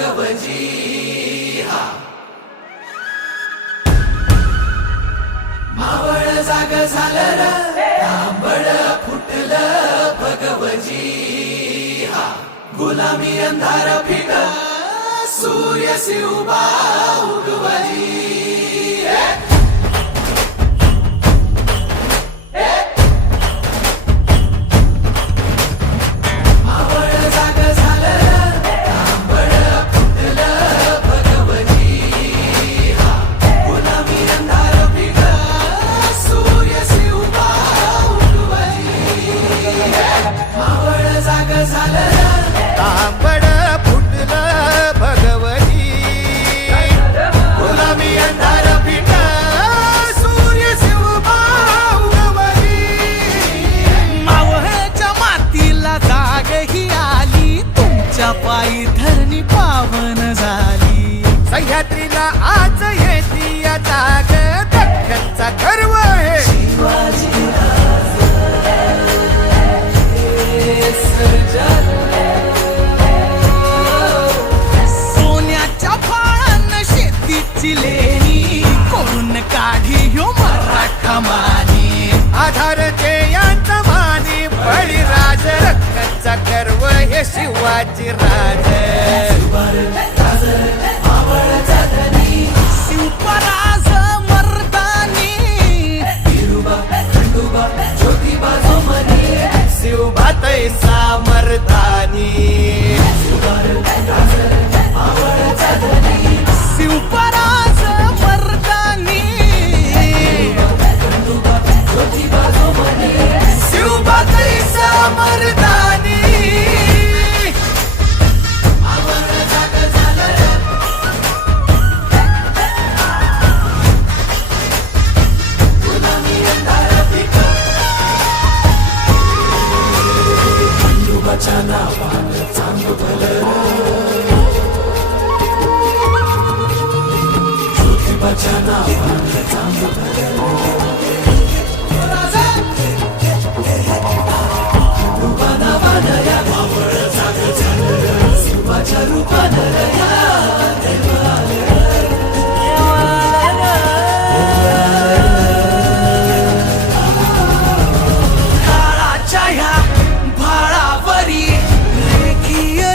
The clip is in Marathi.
तांबड हा. मावळ जाग झालं र तांबड फुटलं भगवजी हा. गुलामी अंधार फिट सूर्य शिवबा सह्याद्रीला आज येती आता जाग दख्खनचा गर्व आहे. सोन्याच्या फाळान शेतीची लेणी कोण काढी ह्यो मराठा मानी? आधार यांचा मानी बळीराज रक्कनचा गर्व हे शिवाजी राज Chana, Tango Palera.